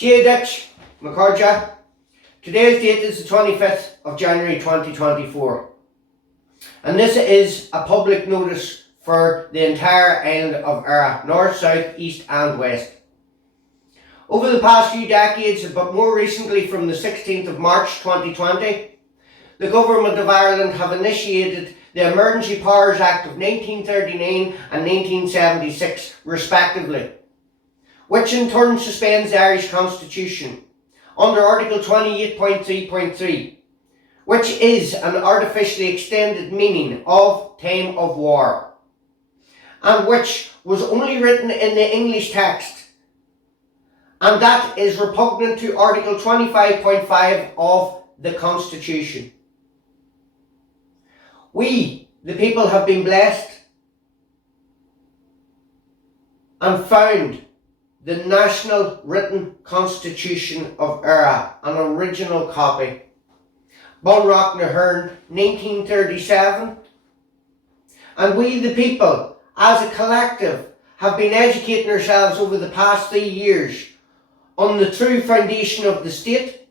Díodich, Macarja. Today's date is the 25th of January 2024. And this is a public notice for the entire island of Éireann, north, south, east and west. Over the past few decades, but more recently from the 16th of March 2020, the Government of Ireland have initiated the Emergency Powers Act of 1939 and 1976 respectively, which in turn suspends the Irish Constitution under Article 28.3.3, which is an artificially extended meaning of time of war, and which was only written in the English text, and that is repugnant to Article 25.5 of the Constitution. We, the people, have been blessed and found the National Written Constitution of Éireann, an original copy. bun:eŠ 1937. And we, the people, as a collective, have been educating ourselves over the past 3 years on the true foundation of the state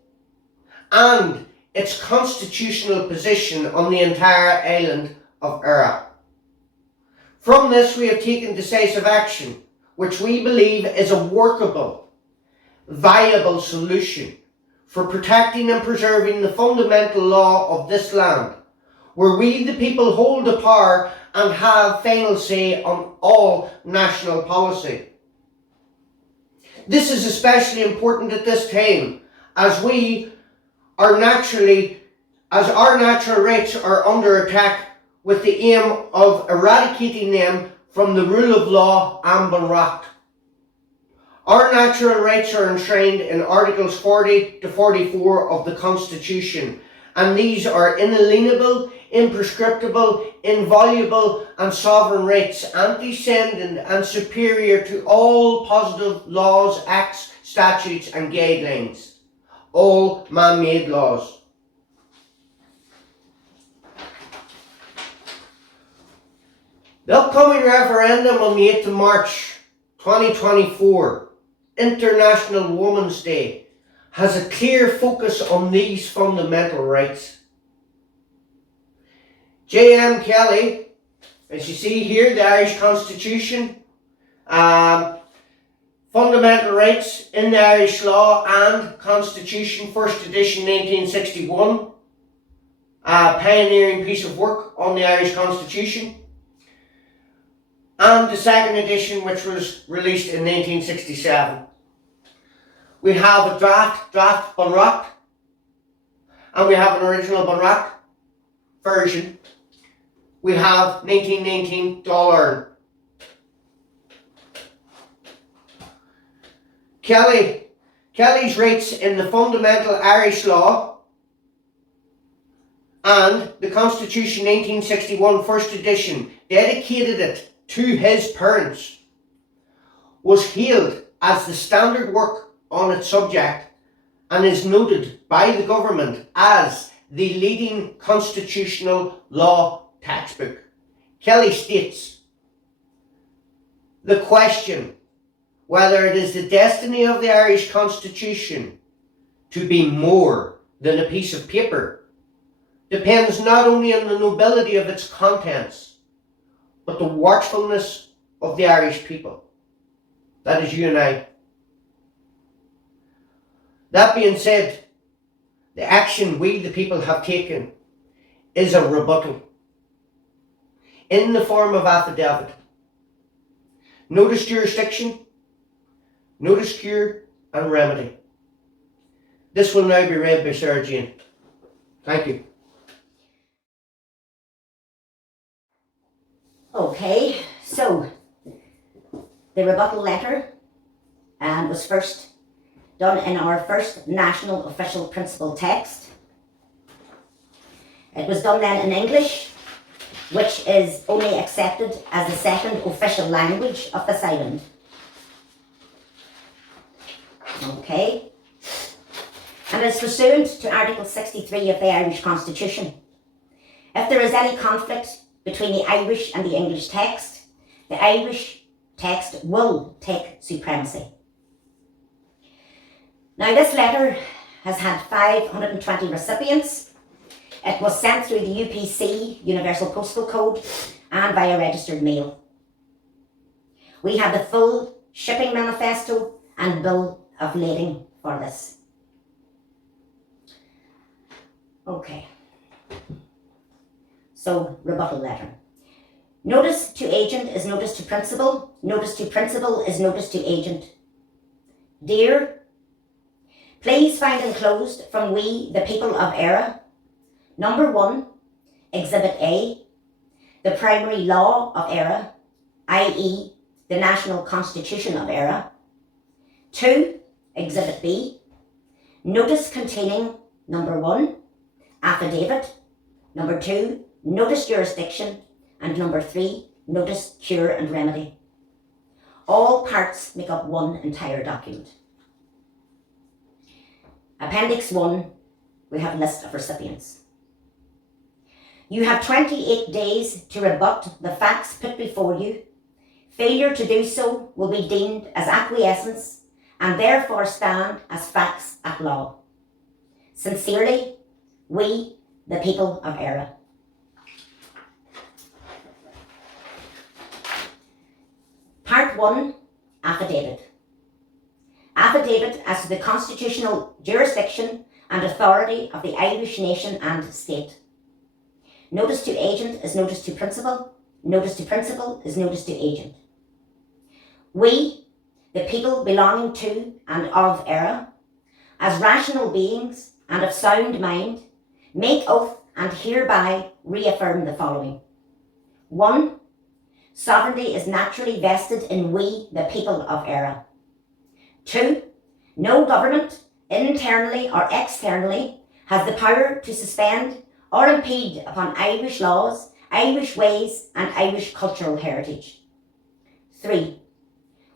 and its constitutional position on the entire island of Éireann. From this we have taken decisive action, which we believe is a workable, viable solution for protecting and preserving the fundamental law of this land, where we the people hold the power and have final say on all national policy. This is especially important at this time, as our natural rights are under attack, with the aim of eradicating them from the rule of law and bun:eŠ. Our natural rights are enshrined in Articles 40 to 44 of the Constitution, and these are inalienable, imprescriptible, inviolable and sovereign rights, antecedent and superior to all positive laws, acts, statutes and guidelines, all man-made laws. The upcoming referendum on the 8th of March 2024, International Women's Day, has a clear focus on these fundamental rights. J.M. Kelly, as you see here, the Irish Constitution, fundamental rights in the Irish law and Constitution, first edition 1961, a pioneering piece of work on the Irish Constitution, and the second edition, which was released in 1967. We have a draft bun:eŠ, and we have an original bun:eŠ version. We have 1919 $. Kelly's rights in the fundamental Irish law and the Constitution 1961 first edition dedicated it to his parents, was hailed as the standard work on its subject and is noted by the government as the leading constitutional law textbook. Kelly states, "The question whether it is the destiny of the Irish Constitution to be more than a piece of paper depends not only on the nobility of its contents, but the watchfulness of the Irish people." That is you and I. That being said, the action we the people have taken is a rebuttal in the form of affidavit. Notice jurisdiction, notice cure and remedy. This will now be read by Sarah Jane. Thank you. Okay, so the rebuttal letter was first done in our first national official principal text. It was done then in English, which is only accepted as the second official language of this island. Okay, and it's pursuant to Article 63 of the Irish Constitution. If there is any conflict between the Irish and the English text, the Irish text will take supremacy. Now this letter has had 520 recipients. It was sent through the UPC, Universal Postal Code, and via registered mail. We have the full shipping manifesto and bill of lading for this. Okay. So, rebuttal letter. Notice to agent is notice to principal. Notice to principal is notice to agent. Dear, please find enclosed from we, the people of Éire, number 1, Exhibit A, the primary law of Éire, i.e. the National Constitution of Éire. 2, Exhibit B, notice containing number 1, affidavit, number 2, notice jurisdiction, and number 3, notice, cure and remedy. All parts make up one entire document. Appendix 1, we have a list of recipients. You have 28 days to rebut the facts put before you. Failure to do so will be deemed as acquiescence and therefore stand as facts at law. Sincerely, we, the people of Éire. Part 1, affidavit. Affidavit as to the constitutional jurisdiction and authority of the Irish nation and state. Notice to agent is notice to principal. Notice to principal is notice to agent. We, the people belonging to and of Éire, as rational beings and of sound mind, make oath and hereby reaffirm the following. 1. Sovereignty is naturally vested in we, the people of Éire. 2. No government, internally or externally, has the power to suspend or impede upon Irish laws, Irish ways and Irish cultural heritage. 3.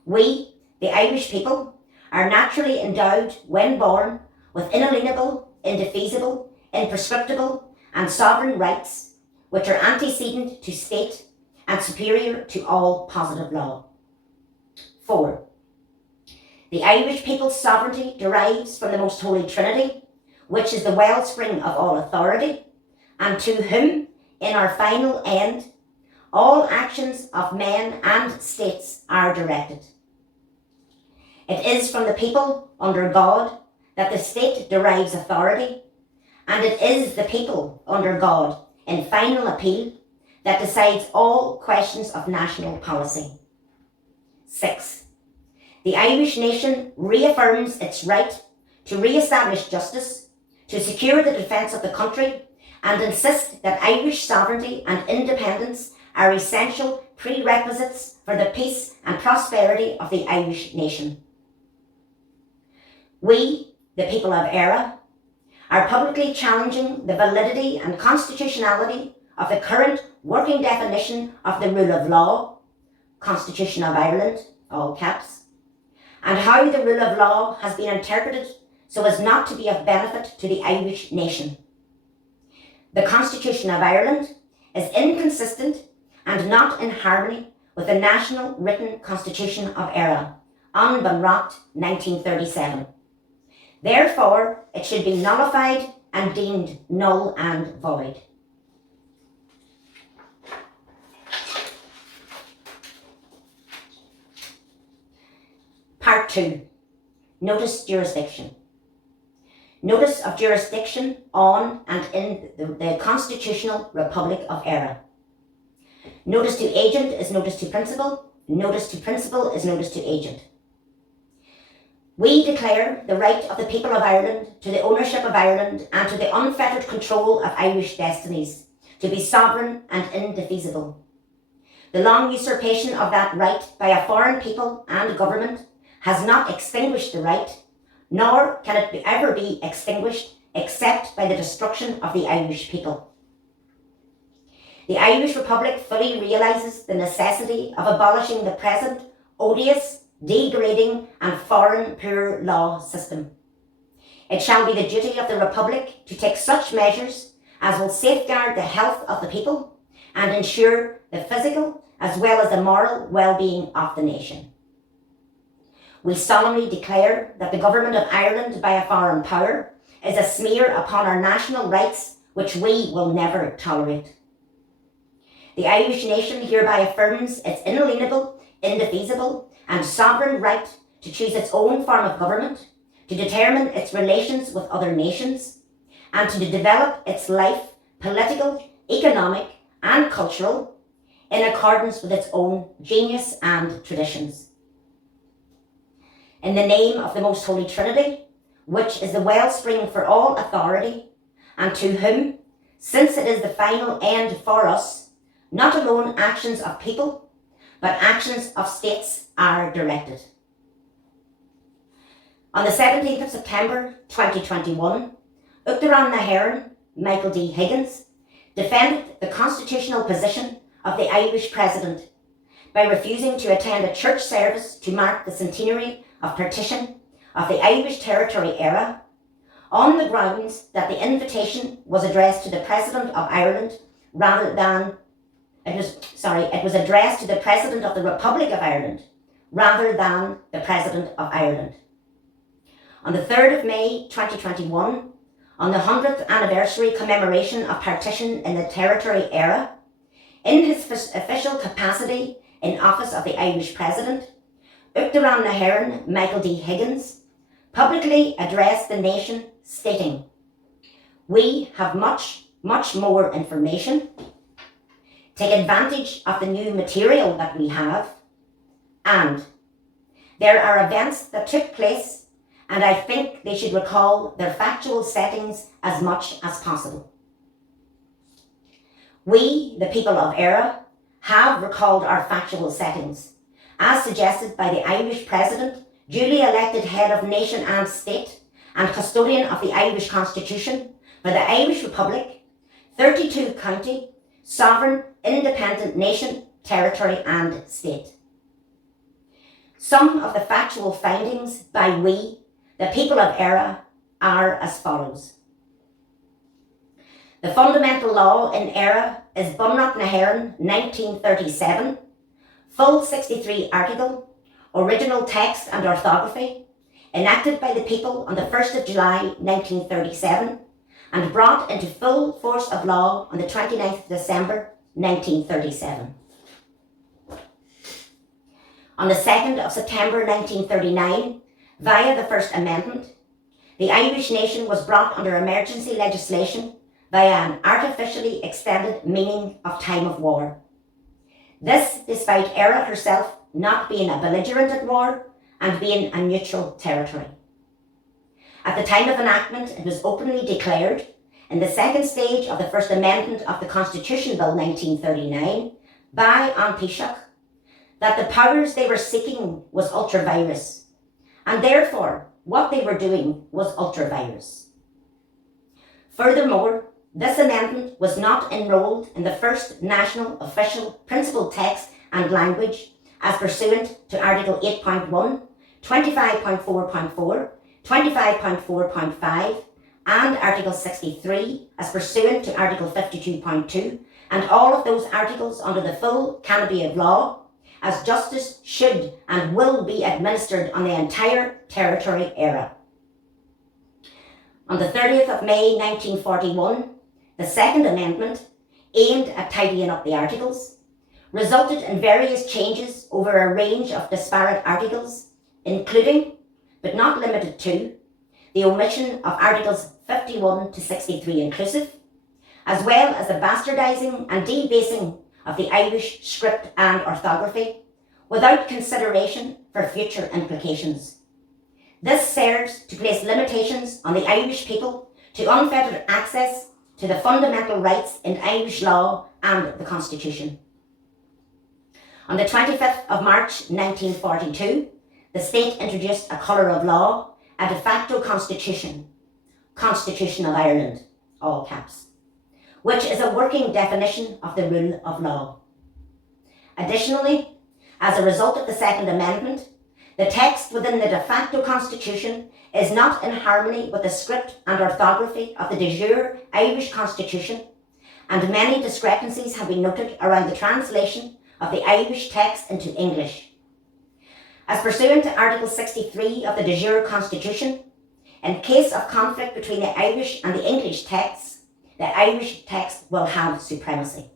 We, the Irish people, are naturally endowed when born with inalienable, indefeasible, imprescriptible and sovereign rights which are antecedent to state and superior to all positive law. 4. The Irish people's sovereignty derives from the Most Holy Trinity, which is the wellspring of all authority, and to whom, in our final end, all actions of men and states are directed. It is from the people under God that the state derives authority, and it is the people under God, in final appeal, that decides all questions of national policy. 6. The Irish nation reaffirms its right to re-establish justice, to secure the defence of the country, and insist that Irish sovereignty and independence are essential prerequisites for the peace and prosperity of the Irish nation. We, the people of Éire, are publicly challenging the validity and constitutionality of the current working definition of the rule of law, Constitution of Ireland, all caps, and how the rule of law has been interpreted so as not to be of benefit to the Irish nation. The Constitution of Ireland is inconsistent and not in harmony with the National Written Constitution of Éire, bun:eŠ, 1937. Therefore, it should be nullified and deemed null and void. Part 2. Notice jurisdiction. Notice of jurisdiction on and in the Constitutional Republic of Éire. Notice to agent is notice to principal. Notice to principal is notice to agent. We declare the right of the people of Ireland to the ownership of Ireland and to the unfettered control of Irish destinies, to be sovereign and indefeasible. The long usurpation of that right by a foreign people and government has not extinguished the right, nor can it ever be extinguished except by the destruction of the Irish people. The Irish Republic fully realises the necessity of abolishing the present odious, degrading and foreign poor law system. It shall be the duty of the Republic to take such measures as will safeguard the health of the people and ensure the physical as well as the moral well-being of the nation. we solemnly declare that the Government of Ireland by a foreign power is a smear upon our national rights which we will never tolerate. The Irish nation hereby affirms its inalienable, indefeasible and sovereign right to choose its own form of government, to determine its relations with other nations, and to develop its life, political, economic and cultural, in accordance with its own genius and traditions. In the name of the Most Holy Trinity, which is the wellspring for all authority, and to whom, since it is the final end for us, not alone actions of people, but actions of states are directed. On the 17th of September 2021, Uachtaráin na hÉireann, Michael D. Higgins, defended the constitutional position of the Irish President by refusing to attend a church service to mark the centenary of partition of the Irish territory era, on the grounds that the invitation was addressed to the President of Ireland rather than, it was addressed to the President of the Republic of Ireland rather than the President of Ireland. On the 3rd of May 2021, on the 100th anniversary commemoration of partition in the territory era, in his official capacity in office of the Irish President, Uachtaráin na hÉireann, Michael D. Higgins, publicly addressed the nation stating, "We have much more information. Take advantage of the new material that we have, and there are events that took place, and I think they should recall their factual settings as much as possible." We, the people of Éire, have recalled our factual settings, as suggested by the Irish President, duly elected head of nation and state, and custodian of the Irish Constitution for the Irish Republic, 32 county, sovereign, independent nation, territory and state. Some of the factual findings by we, the people of Éire, are as follows. The fundamental law in Éire is bun:eŠ na hÉireann 1937, full 63 article, original text and orthography, enacted by the people on the 1st of July 1937 and brought into full force of law on the 29th of December 1937. On the 2nd of September 1939, via the First Amendment, the Irish nation was brought under emergency legislation via an artificially extended meaning of time of war. This despite Éire herself not being a belligerent at war and being a neutral territory. At the time of enactment, it was openly declared in the second stage of the First Amendment of the Constitution Bill 1939 by An Taoiseach that the powers they were seeking was ultra-virus, and therefore what they were doing was ultra-virus. Furthermore, this amendment was not enrolled in the first national official principal text and language as pursuant to Article 8.1, 25.4.4, 25.4.5 and Article 63 as pursuant to Article 52.2 and all of those articles under the full canopy of law, as justice should and will be administered on the entire territory Éire. On the 30th of May 1941, the Second Amendment, aimed at tidying up the articles, resulted in various changes over a range of disparate articles, including, but not limited to, the omission of Articles 51 to 63 inclusive, as well as the bastardising and debasing of the Irish script and orthography, without consideration for future implications. This serves to place limitations on the Irish people to unfettered access to the fundamental rights in Irish law and the Constitution. On the 25th of March 1942, the state introduced a colour of law, a de facto constitution, Constitution of Ireland, all caps, which is a working definition of the rule of law. Additionally, as a result of the Second Amendment, the text within the de facto constitution is not in harmony with the script and orthography of the de jure Irish Constitution, and many discrepancies have been noted around the translation of the Irish text into English. As pursuant to Article 63 of the de jure Constitution, in case of conflict between the Irish and the English texts, the Irish text will have supremacy.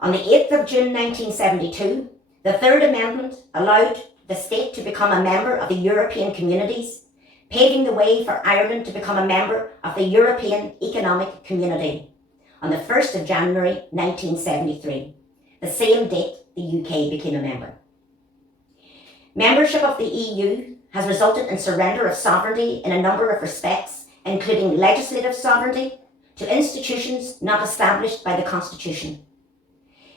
On the 8th of June 1972, the Third Amendment allowed the state to become a member of the European communities, paving the way for Ireland to become a member of the European Economic Community on the 1st of January 1973, the same date the UK became a member. Membership of the EU has resulted in surrender of sovereignty in a number of respects, including legislative sovereignty to institutions not established by the Constitution.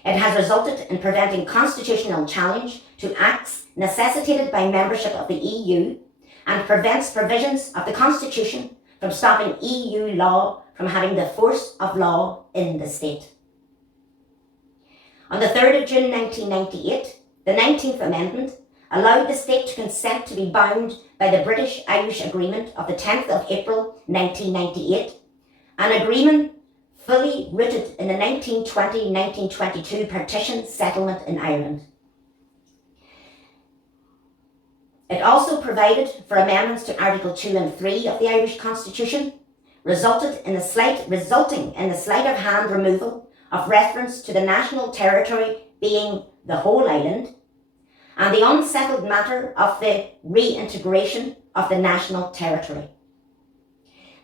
It has resulted in preventing constitutional challenge to acts necessitated by membership of the EU and prevents provisions of the Constitution from stopping EU law from having the force of law in the state. On the 3rd of June 1998, the 19th Amendment allowed the state to consent to be bound by the British-Irish Agreement of the 10th of April 1998, an agreement fully rooted in the 1920-1922 partition settlement in Ireland. It also provided for amendments to Article 2 and 3 of the Irish Constitution, resulting in the sleight of hand removal of reference to the national territory being the whole island, and the unsettled matter of the reintegration of the national territory.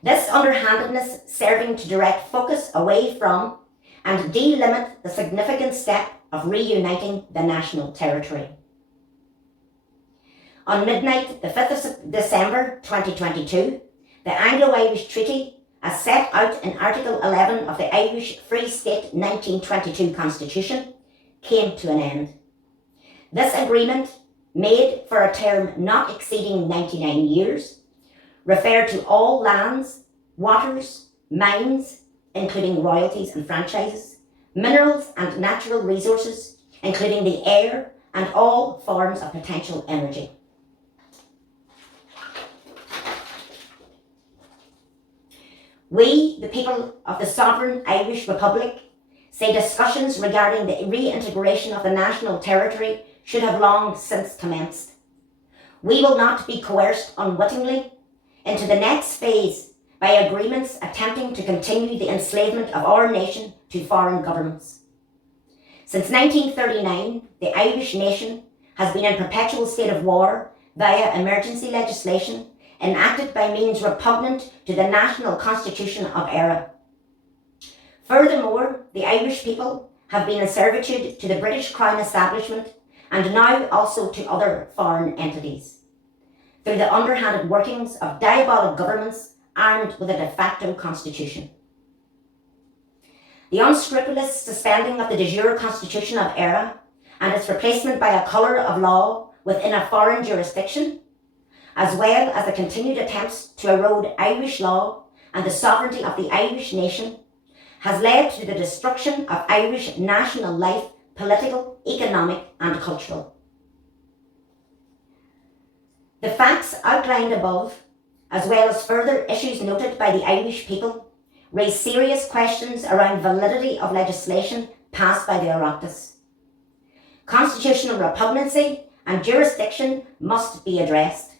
This underhandedness serving to direct focus away from and delimit the significant step of reuniting the national territory. On midnight, the 5th of December 2022, the Anglo-Irish Treaty, as set out in Article 11 of the Irish Free State 1922 Constitution, came to an end. This agreement, made for a term not exceeding 99 years, referred to all lands, waters, mines, including royalties and franchises, minerals and natural resources, including the air and all forms of potential energy. We, the people of the sovereign Irish Republic, say discussions regarding the reintegration of the national territory should have long since commenced. We will not be coerced unwittingly into the next phase by agreements attempting to continue the enslavement of our nation to foreign governments. Since 1939, the Irish nation has been in perpetual state of war via emergency legislation enacted by means repugnant to the national constitution of ERA. Furthermore, the Irish people have been in servitude to the British Crown establishment and now also to other foreign entities, through the underhanded workings of diabolic governments armed with a de facto constitution. The unscrupulous suspending of the de jure constitution of ERA and its replacement by a colour of law within a foreign jurisdiction, as well as the continued attempts to erode Irish law and the sovereignty of the Irish nation, has led to the destruction of Irish national life, political, economic and cultural. The facts outlined above, as well as further issues noted by the Irish people, raise serious questions around validity of legislation passed by the Oireachtas. Constitutional repugnancy and jurisdiction must be addressed.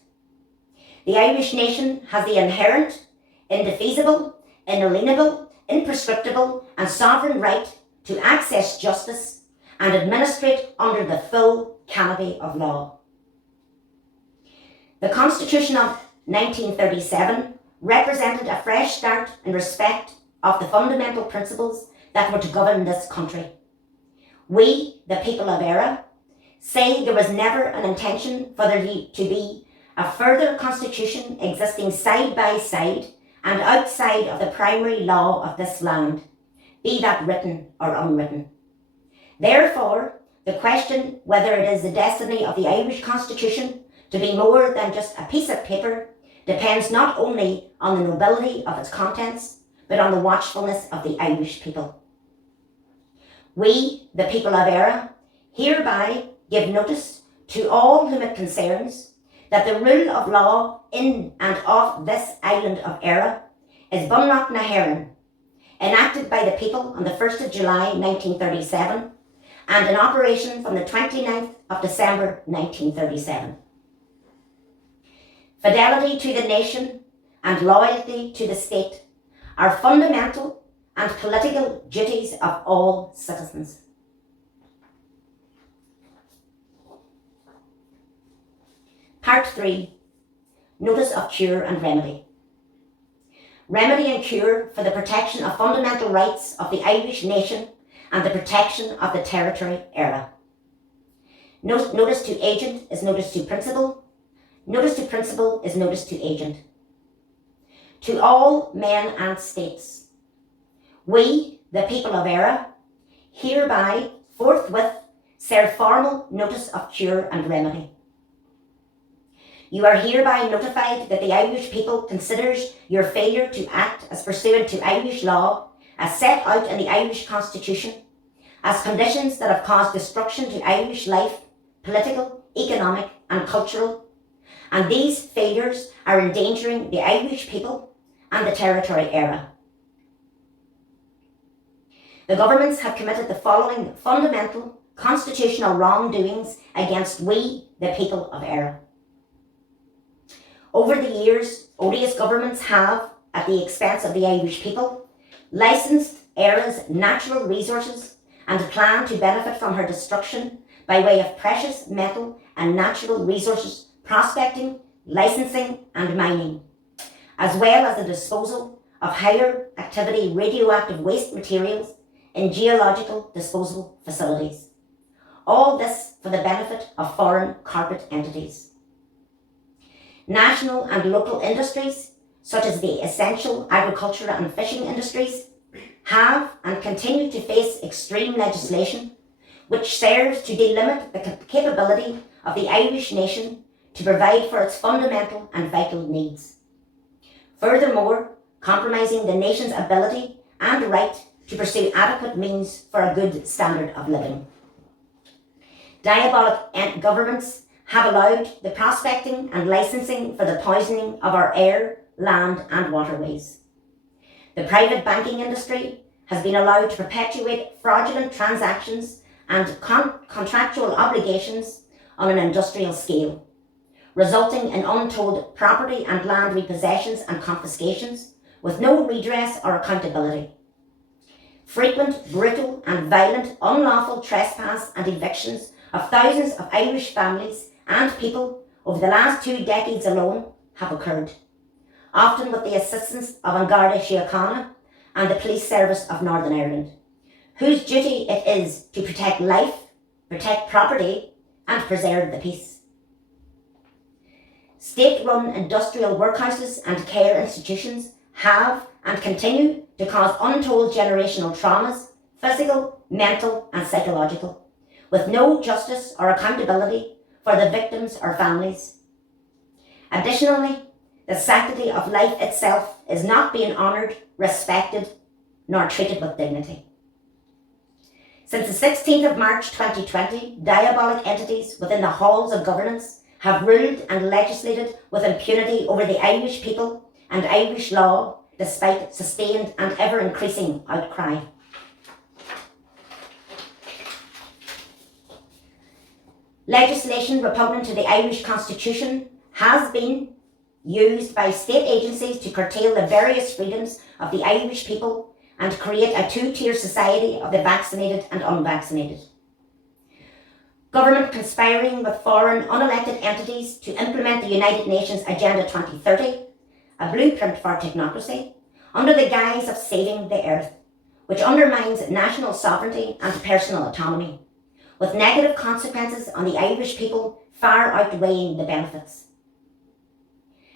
The Irish nation has the inherent, indefeasible, inalienable, imprescriptible and sovereign right to access justice and administrate under the full canopy of law. The Constitution of 1937 represented a fresh start in respect of the fundamental principles that were to govern this country. We, the people of ERA, say there was never an intention for there to be a further constitution existing side by side and outside of the primary law of this land, be that written or unwritten. Therefore, the question whether it is the destiny of the Irish Constitution to be more than just a piece of paper depends not only on the nobility of its contents, but on the watchfulness of the Irish people. We, the people of ERA, hereby give notice to all whom it concerns that the rule of law in and of this island of ERA is bun:eጾnn, enacted by the people on the 1st of July 1937, and in operation from the 29th of December 1937. Fidelity to the nation and loyalty to the state are fundamental and political duties of all citizens. Part 3. Notice of cure and remedy. Remedy and cure for the protection of fundamental rights of the Irish nation and the protection of the territory era. Notice to agent is notice to principal. Notice to principal is notice to agent. To all men and states, we, the people of Era, hereby forthwith serve formal notice of cure and remedy. You are hereby notified that the Irish people considers your failure to act as pursuant to Irish law as set out in the Irish Constitution as conditions that have caused destruction to Irish life, political, economic and cultural, and these failures are endangering the Irish people and the territory era. The governments have committed the following fundamental constitutional wrongdoings against we, the people of Era. Over the years, odious governments have, at the expense of the Irish people, licensed Era's natural resources and plan to benefit from her destruction by way of precious metal and natural resources prospecting, licensing and mining, as well as the disposal of higher activity radioactive waste materials in geological disposal facilities. All this for the benefit of foreign corporate entities. National and local industries, such as the essential agricultural and fishing industries, have and continue to face extreme legislation which serves to delimit the capability of the Irish nation to provide for its fundamental and vital needs. Furthermore, compromising the nation's ability and right to pursue adequate means for a good standard of living. Diabolic governments have allowed the prospecting and licensing for the poisoning of our air, land and waterways. The private banking industry has been allowed to perpetuate fraudulent transactions and contractual obligations on an industrial scale, resulting in untold property and land repossessions and confiscations with no redress or accountability. Frequent, brutal and violent unlawful trespass and evictions of thousands of Irish families and people over the last 2 decades alone have occurred, often with the assistance of An Garda Síochána and the Police Service of Northern Ireland, whose duty it is to protect life, protect property and preserve the peace. State-run industrial workhouses and care institutions have and continue to cause untold generational traumas, physical, mental and psychological, with no justice or accountability for the victims or families. Additionally, the sanctity of life itself is not being honoured, respected, nor treated with dignity. Since the 16th of March 2020, diabolic entities within the halls of governance have ruled and legislated with impunity over the Irish people and Irish law, despite sustained and ever-increasing outcry. Legislation repugnant to the Irish Constitution has been used by state agencies to curtail the various freedoms of the Irish people and create a two-tier society of the vaccinated and unvaccinated. Government conspiring with foreign unelected entities to implement the United Nations Agenda 2030, a blueprint for technocracy, under the guise of saving the earth, which undermines national sovereignty and personal autonomy, with negative consequences on the Irish people far outweighing the benefits.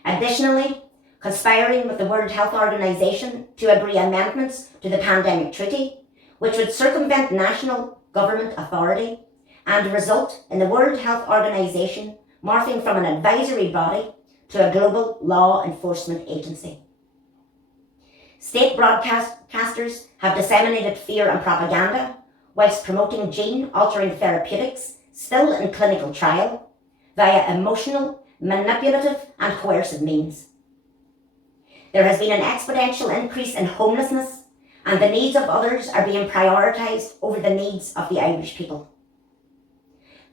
Additionally, conspiring with the World Health Organization to agree amendments to the Pandemic Treaty, which would circumvent national government authority and result in the World Health Organization morphing from an advisory body to a global law enforcement agency. State broadcasters have disseminated fear and propaganda whilst promoting gene-altering therapeutics still in clinical trial via emotional, manipulative and coercive means. There has been an exponential increase in homelessness and the needs of others are being prioritised over the needs of the Irish people.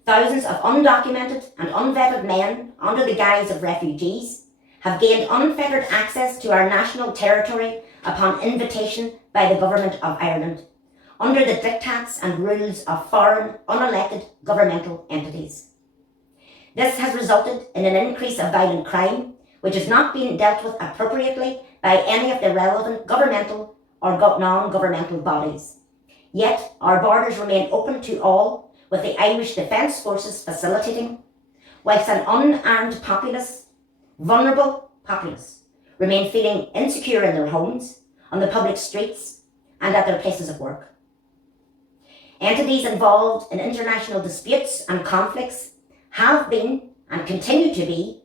Thousands of undocumented and unvetted men, under the guise of refugees, have gained unfettered access to our national territory upon invitation by the Government of Ireland, under the diktats and rules of foreign, unelected governmental entities. This has resulted in an increase of violent crime, which is not being dealt with appropriately by any of the relevant governmental or non-governmental bodies. Yet our borders remain open to all, with the Irish Defence Forces facilitating, whilst an unarmed populace, vulnerable populace, remain feeling insecure in their homes, on the public streets, and at their places of work. Entities involved in international disputes and conflicts have been, and continue to be,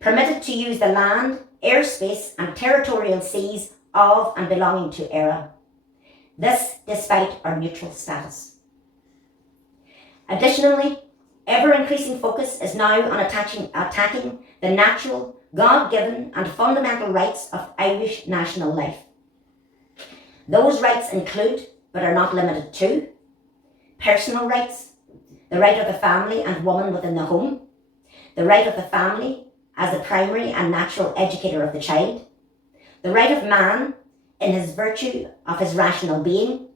permitted to use the land, airspace and territorial seas of and belonging to ERA. This despite our neutral status. Additionally, ever-increasing focus is now on attacking the natural, God-given and fundamental rights of Irish national life. Those rights include, but are not limited to, personal rights, the right of the family and woman within the home, the right of the family as the primary and natural educator of the child, the right of man in his virtue of his rational being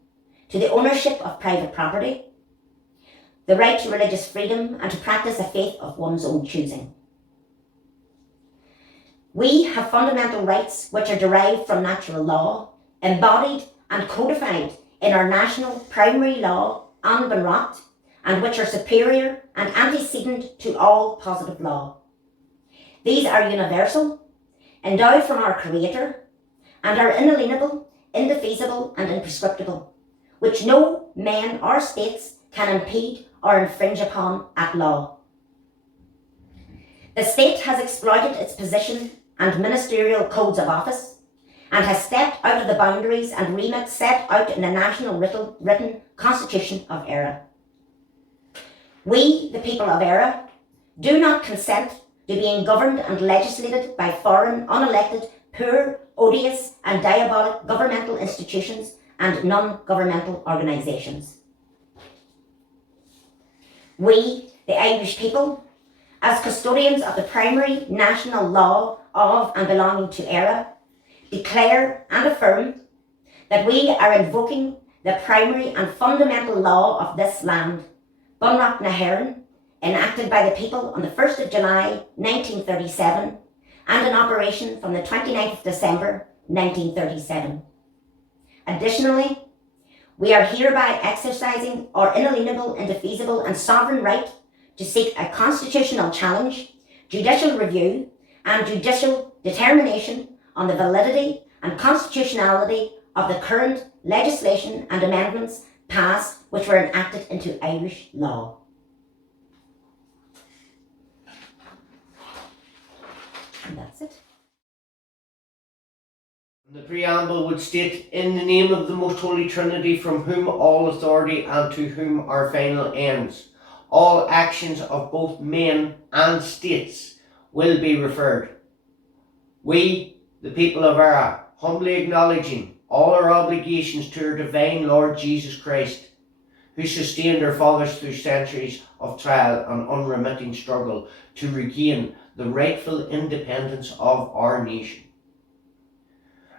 to the ownership of private property, the right to religious freedom and to practice a faith of one's own choosing. We have fundamental rights which are derived from natural law, embodied and codified in our national primary law, bun:eŠoč:e, and which are superior and antecedent to all positive law. These are universal, endowed from our Creator, and are inalienable, indefeasible and imprescriptible, which no men or states can impede or infringe upon at law. The state has exploited its position and ministerial codes of office, and has stepped out of the boundaries and remit set out in the national written constitution of ERA. We, the people of ERA, do not consent to being governed and legislated by foreign, unelected, poor, odious and diabolic governmental institutions and non-governmental organisations. We, the Irish people, as custodians of the primary national law of and belonging to ERA, declare and affirm that we are invoking the primary and fundamental law of this land, bun:eŠoč:e, enacted by the people on the 1st of July 1937 and in operation from the 29th of December 1937. Additionally, we are hereby exercising our inalienable, indefeasible and sovereign right to seek a constitutional challenge, judicial review and judicial determination on the validity and constitutionality of the current legislation and amendments passed which were enacted into Irish law. And that's it. The preamble would state, in the name of the most holy Trinity, from whom all authority and to whom our final ends, all actions of both men and states will be referred. We, the people of ERA, humbly acknowledging all our obligations to our divine Lord Jesus Christ, who sustained our fathers through centuries of trial and unremitting struggle to regain the rightful independence of our nation,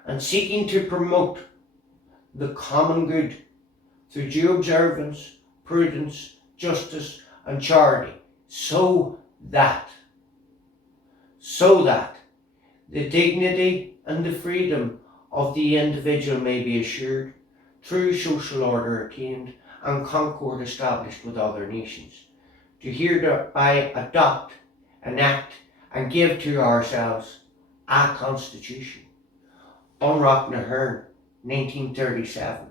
and seeking to promote the common good through due observance, prudence, justice and charity, so that the dignity and the freedom of the individual may be assured, true social order attained, and concord established with other nations, to hereby adopt, enact, and give to ourselves a constitution. bun:eŠoč:e, 1937.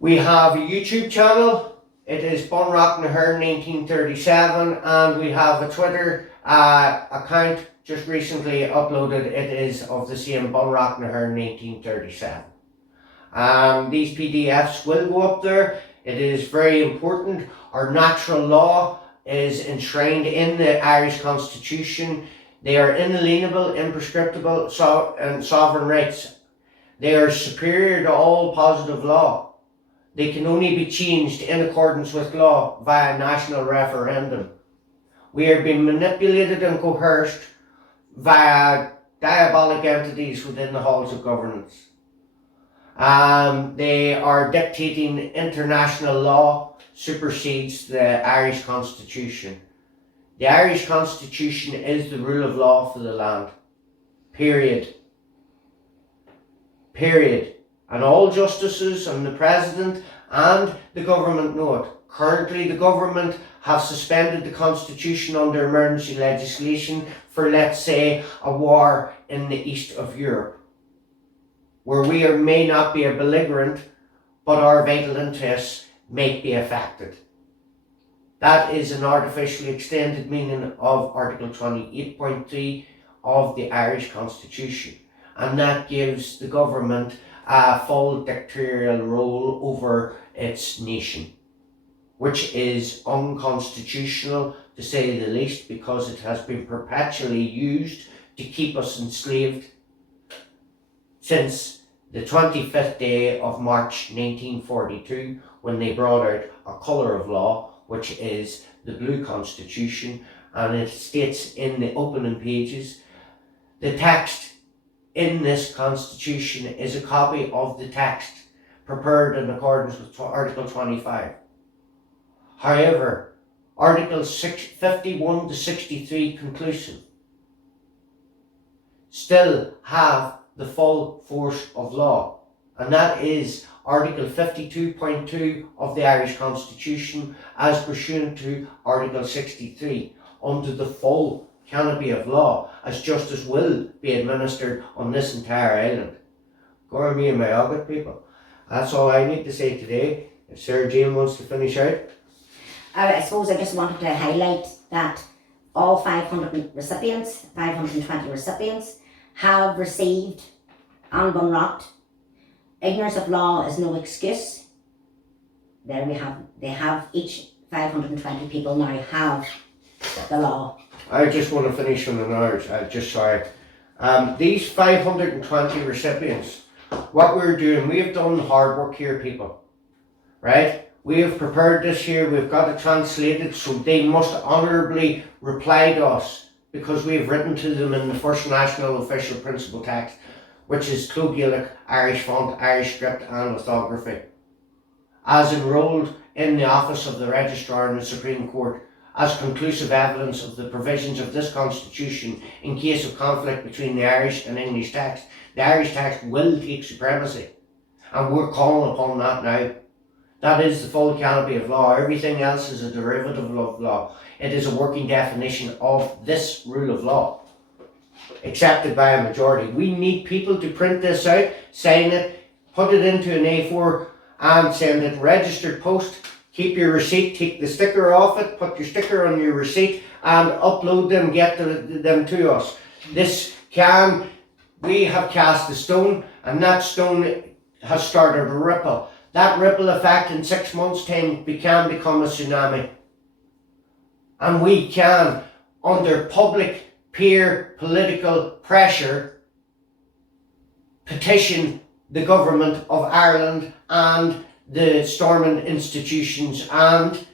We have a YouTube channel. It is bun:eŠoč:e, 1937, and we have a Twitter account just recently uploaded. It is of the same bun:eŠoč:e, 1937. These PDFs will go up there. It is very important. Our natural law is enshrined in the Irish Constitution. They are inalienable, imprescriptible and sovereign rights. They are superior to all positive law. They can only be changed in accordance with law via national referendum. We are being manipulated and coerced via diabolic entities within the halls of governance. They are dictating international law supersedes the Irish Constitution. The Irish Constitution is the rule of law for the land. Period. Period. And all justices and the President and the government know it. Currently, the government have suspended the Constitution under emergency legislation for, let's say, a war in the east of Europe, where we may not be a belligerent, but our vital interests may be affected. That is an artificially extended meaning of Article 28.3 of the Irish Constitution, and that gives the government a full dictatorial role over its nation, which is unconstitutional to say the least, because it has been perpetually used to keep us enslaved since the 25th day of March 1942, when they brought out a colour of law, which is the Blue Constitution, and it states in the opening pages, the text in this Constitution is a copy of the text prepared in accordance with Article 25. However, Articles 51 to 63 conclusive still have the full force of law, and that is Article 52.2 of the Irish Constitution as pursuant to Article 63 under the full canopy of law, as justice will be administered on this entire island. Go on me and my August people. That's all I need to say today. If Sarah Jane wants to finish out. I suppose I just wanted to highlight that all 520 recipients have received an bunrat. Ignorance of law is no excuse. There we have, they have, each 520 people now have the law. I just want to finish on an urge. These 520 recipients, what we're doing, we have done hard work here, people, right? We have prepared this here, we've got it translated, so they must honourably reply to us, because we have written to them in the first national official principal text, which is Clode Gaelic, Irish font, Irish script and orthography, as enrolled in the office of the Registrar in the Supreme Court, as conclusive evidence of the provisions of this Constitution in case of conflict between the Irish and English text. The Irish text will take supremacy, and we're calling upon that now. That is the full canopy of law. Everything else is a derivative of law. It is a working definition of this rule of law, accepted by a majority. We need people to print this out, sign it, put it into an A4 and send it registered post. Keep your receipt, take the sticker off it, put your sticker on your receipt and upload them, get them to us. We have cast a stone, and that stone has started a ripple. That ripple effect in 6 months' time can become a tsunami. And we can, under public peer political pressure, petition the government of Ireland and the Stormont institutions and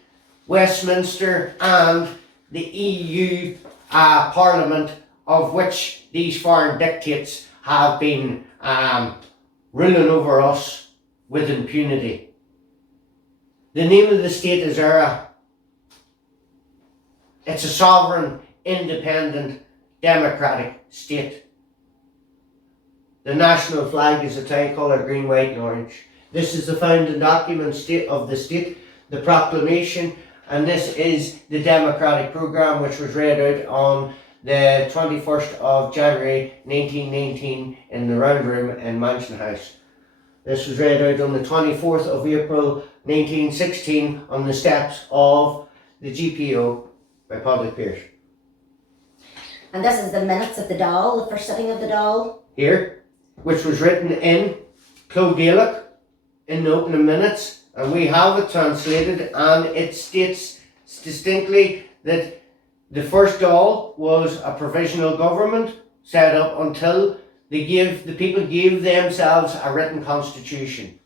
Westminster and the EU Parliament, of which these foreign dictates have been ruling over us with impunity. The name of the state is éireann. It's a sovereign, independent, democratic state. The national flag is a tricolour, green, white and orange. This is the founding document of the state, the proclamation, and this is the democratic programme, which was read out on the 21st of January 1919 in the Round Room in Mansion House. This was read out on the 24th of April 1916 on the steps of the GPO by Padraig Pearse. And this is the minutes of the Dáil, the first sitting of the Dáil. Here, which was written in Clode Gaelic in the opening minutes, and we have it translated, and it states distinctly that the first Dáil was a provisional government set up until the people give themselves a written constitution.